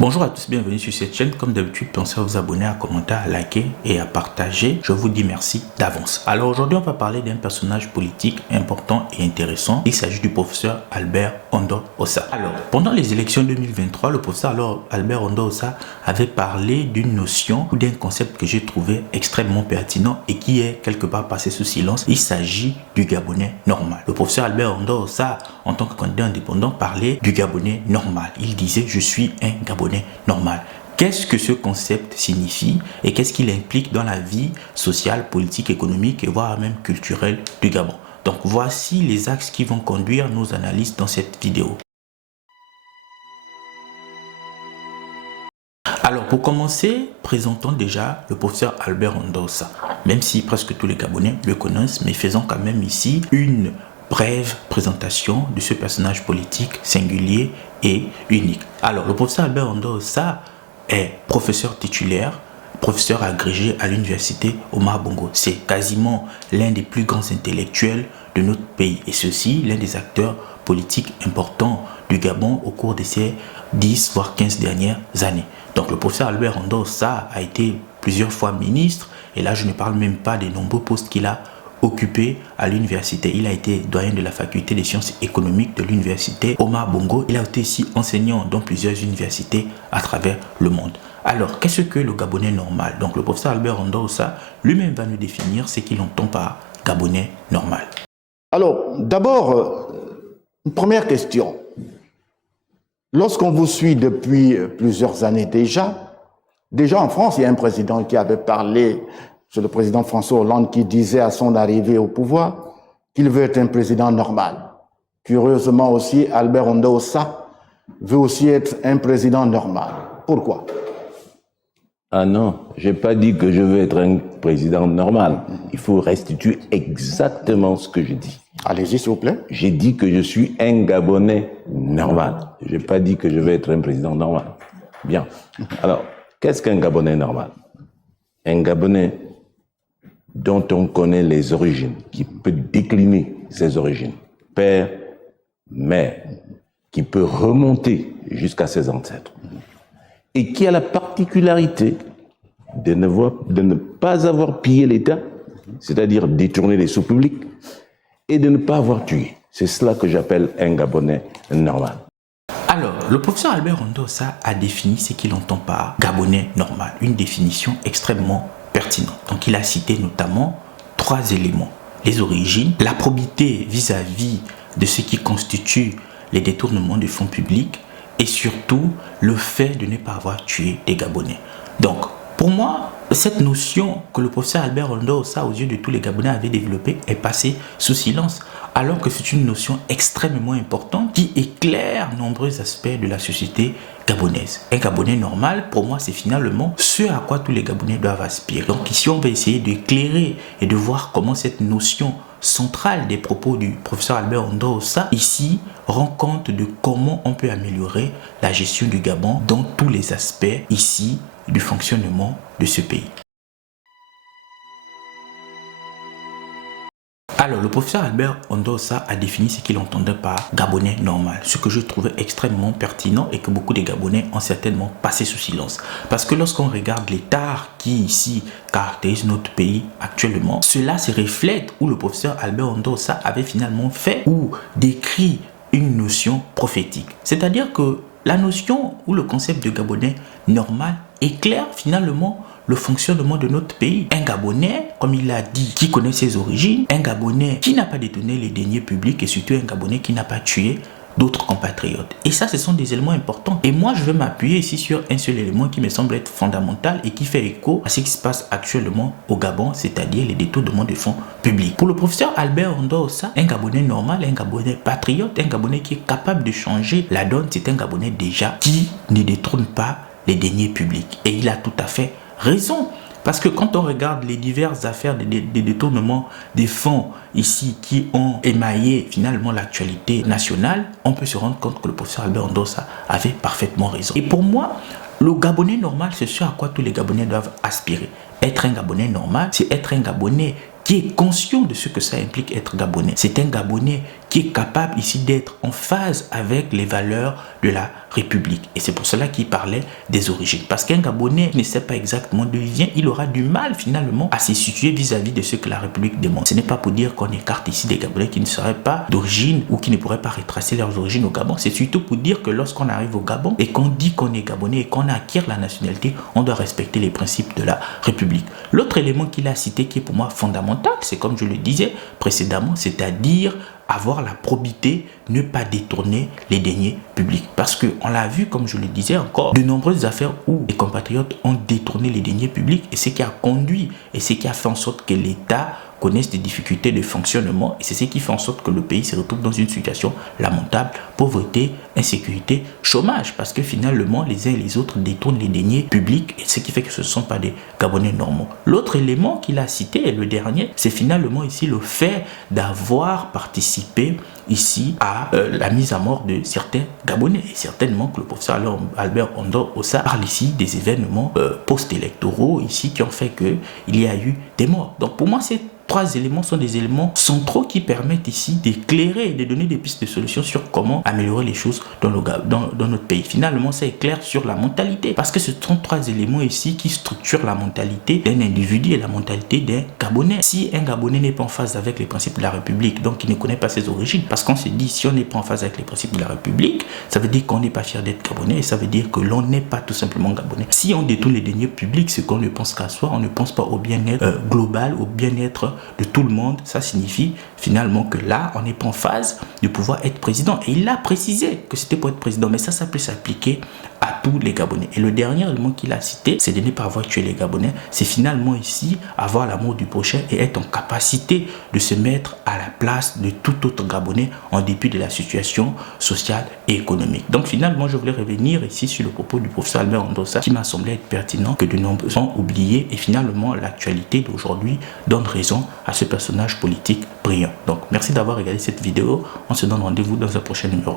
Bonjour à tous, bienvenue sur cette chaîne. Comme d'habitude, pensez à vous abonner, à commenter, à liker et à partager. Je vous dis merci d'avance. Alors aujourd'hui, on va parler d'un personnage politique important et intéressant. Il s'agit du professeur Albert Ondo Ossa. Alors, pendant les élections 2023, le professeur Albert Ondo Ossa avait parlé d'une notion ou d'un concept que j'ai trouvé extrêmement pertinent et qui est quelque part passé sous silence. Il s'agit du Gabonais normal. Le professeur Albert Ondo Ossa, en tant que candidat indépendant, parlait du Gabonais normal. Il disait « Je suis un Gabonais normal ». Qu'est-ce que ce concept signifie et qu'est-ce qu'il implique dans la vie sociale, politique, économique et voire même culturelle du Gabon? Donc voici les axes qui vont conduire nos analyses dans cette vidéo. Alors pour commencer, présentons déjà le professeur Albert Ondo Ossa. Même si presque tous les Gabonais le connaissent, mais faisons quand même ici une brève présentation de ce personnage politique singulier et unique. Alors le professeur Albert Ondo Ossa est professeur titulaire, professeur agrégé à l'université Omar Bongo. C'est quasiment l'un des plus grands intellectuels de notre pays et ceci l'un des acteurs politiques importants du Gabon au cours de ces 10 voire 15 dernières années. Donc le professeur Albert Ondo Ossa a été plusieurs fois ministre et là je ne parle même pas des nombreux postes qu'il a occupé à l'université. Il a été doyen de la faculté des sciences économiques de l'université Omar Bongo. Il a été aussi enseignant dans plusieurs universités à travers le monde. Alors, qu'est-ce que le Gabonais normal? Donc, le professeur Albert Ondo Ossa lui-même va nous définir ce qu'il entend par Gabonais normal. Alors, d'abord, une première question. Lorsqu'on vous suit depuis plusieurs années déjà en France, il y a un président qui avait parlé, c'est le président François Hollande qui disait à son arrivée au pouvoir qu'il veut être un président normal. Curieusement aussi, Albert Ondo Ossa veut aussi être un président normal. Pourquoi? Ah non, j'ai pas dit que je veux être un président normal. Il faut restituer exactement ce que je dis. Allez-y, s'il vous plaît. J'ai dit que je suis un Gabonais normal. J'ai pas dit que je veux être un président normal. Bien. Alors, qu'est-ce qu'un Gabonais normal? Un Gabonais dont on connaît les origines, qui peut décliner ses origines, père, mère, qui peut remonter jusqu'à ses ancêtres, et qui a la particularité de ne pas avoir pillé l'État, c'est-à-dire détourné les sous publics, et de ne pas avoir tué. C'est cela que j'appelle un Gabonais normal. Alors, le professeur Albert Ondo Ossa a défini ce qu'il entend par Gabonais normal, une définition extrêmement pertinente. Donc, il a cité notamment 3 éléments. Les origines, la probité vis-à-vis de ce qui constitue les détournements de fonds publics et surtout le fait de ne pas avoir tué des Gabonais. Donc, pour moi, cette notion que le professeur Albert Ondo Ossa, aux yeux de tous les Gabonais, avait développée est passée sous silence, alors que c'est une notion extrêmement importante qui éclaire nombreux aspects de la société gabonaise. Un Gabonais normal, pour moi, c'est finalement ce à quoi tous les Gabonais doivent aspirer. Donc ici, on va essayer d'éclairer et de voir comment cette notion centrale des propos du professeur Albert Ondo Ossa ici rend compte de comment on peut améliorer la gestion du Gabon dans tous les aspects ici du fonctionnement de ce pays. Alors, le professeur Albert Ondo Ossa a défini ce qu'il entendait par Gabonais normal, ce que je trouvais extrêmement pertinent et que beaucoup de Gabonais ont certainement passé sous silence. Parce que lorsqu'on regarde l'état qui ici caractérise notre pays actuellement, cela se reflète où le professeur Albert Ondo Ossa avait finalement fait ou décrit une notion prophétique. C'est-à-dire que la notion ou le concept de Gabonais normal éclaire finalement le fonctionnement de notre pays. Un Gabonais, comme il l'a dit, qui connaît ses origines, un Gabonais qui n'a pas détourné les deniers publics et surtout un Gabonais qui n'a pas tué d'autres compatriotes. Et ça, ce sont des éléments importants. Et moi, je vais m'appuyer ici sur un seul élément qui me semble être fondamental et qui fait écho à ce qui se passe actuellement au Gabon, c'est-à-dire les détournements de fonds publics. Pour le professeur Albert Ondo Ossa, un Gabonais normal, un Gabonais patriote, un Gabonais qui est capable de changer la donne, c'est un Gabonais déjà qui ne détourne pas les deniers publics. Et il a tout à fait raison. Parce que quand on regarde les diverses affaires de détournement des fonds ici qui ont émaillé finalement l'actualité nationale, on peut se rendre compte que le professeur Albert Ondo Ossa avait parfaitement raison. Et pour moi, le Gabonais normal, c'est ce à quoi tous les Gabonais doivent aspirer. Être un Gabonais normal, c'est être un Gabonais qui est conscient de ce que ça implique être Gabonais. C'est un Gabonais qui est capable ici d'être en phase avec les valeurs de la République. Et c'est pour cela qu'il parlait des origines. Parce qu'un Gabonais ne sait pas exactement d'où il vient, il aura du mal finalement à se situer vis-à-vis de ce que la République demande. Ce n'est pas pour dire qu'on écarte ici des Gabonais qui ne seraient pas d'origine ou qui ne pourraient pas retracer leurs origines au Gabon. C'est surtout pour dire que lorsqu'on arrive au Gabon et qu'on dit qu'on est Gabonais et qu'on acquiert la nationalité, on doit respecter les principes de la République. L'autre élément qu'il a cité qui est pour moi fondamental, c'est comme je le disais précédemment, c'est-à-dire avoir la probité, ne pas détourner les deniers publics. Parce qu'on l'a vu, comme je le disais encore, de nombreuses affaires où les compatriotes ont détourné les deniers publics et ce qui a conduit et ce qui a fait en sorte que l'État connaissent des difficultés de fonctionnement et c'est ce qui fait en sorte que le pays se retrouve dans une situation lamentable, pauvreté, insécurité, chômage, parce que finalement les uns et les autres détournent les deniers publics et ce qui fait que ce ne sont pas des Gabonais normaux. L'autre élément qu'il a cité, et le dernier, c'est finalement ici le fait d'avoir participé ici à la mise à mort de certains Gabonais et certainement que le professeur Albert Ondor Ossa parle ici des événements post-électoraux ici qui ont fait qu'il y a eu des morts. Donc pour moi c'est trois éléments sont des éléments centraux qui permettent ici d'éclairer et de donner des pistes de solutions sur comment améliorer les choses dans notre pays. Finalement, ça éclaire sur la mentalité parce que ce sont trois éléments ici qui structurent la mentalité d'un individu et la mentalité d'un Gabonais. Si un Gabonais n'est pas en phase avec les principes de la République, donc il ne connaît pas ses origines, parce qu'on se dit si on n'est pas en phase avec les principes de la République, ça veut dire qu'on n'est pas fier d'être Gabonais et ça veut dire que l'on n'est pas tout simplement Gabonais. Si on détourne les deniers publics, c'est qu'on ne pense qu'à soi, on ne pense pas au bien-être global, au bien-être de tout le monde, ça signifie finalement que là, on n'est pas en phase de pouvoir être président. Et il a précisé que c'était pour être président, mais ça peut s'appliquer à tous les Gabonais. Et le dernier élément qu'il a cité, c'est de ne pas avoir tué les Gabonais. C'est finalement ici avoir l'amour du prochain et être en capacité de se mettre à la place de tout autre Gabonais en dépit de la situation sociale et économique. Donc finalement, je voulais revenir ici sur le propos du professeur Albert Ondor Ossa qui m'a semblé être pertinent, que de nombreux ont oublié et finalement l'actualité d'aujourd'hui donne raison à ce personnage politique brillant. Donc merci d'avoir regardé cette vidéo. On se donne rendez-vous dans un prochain numéro.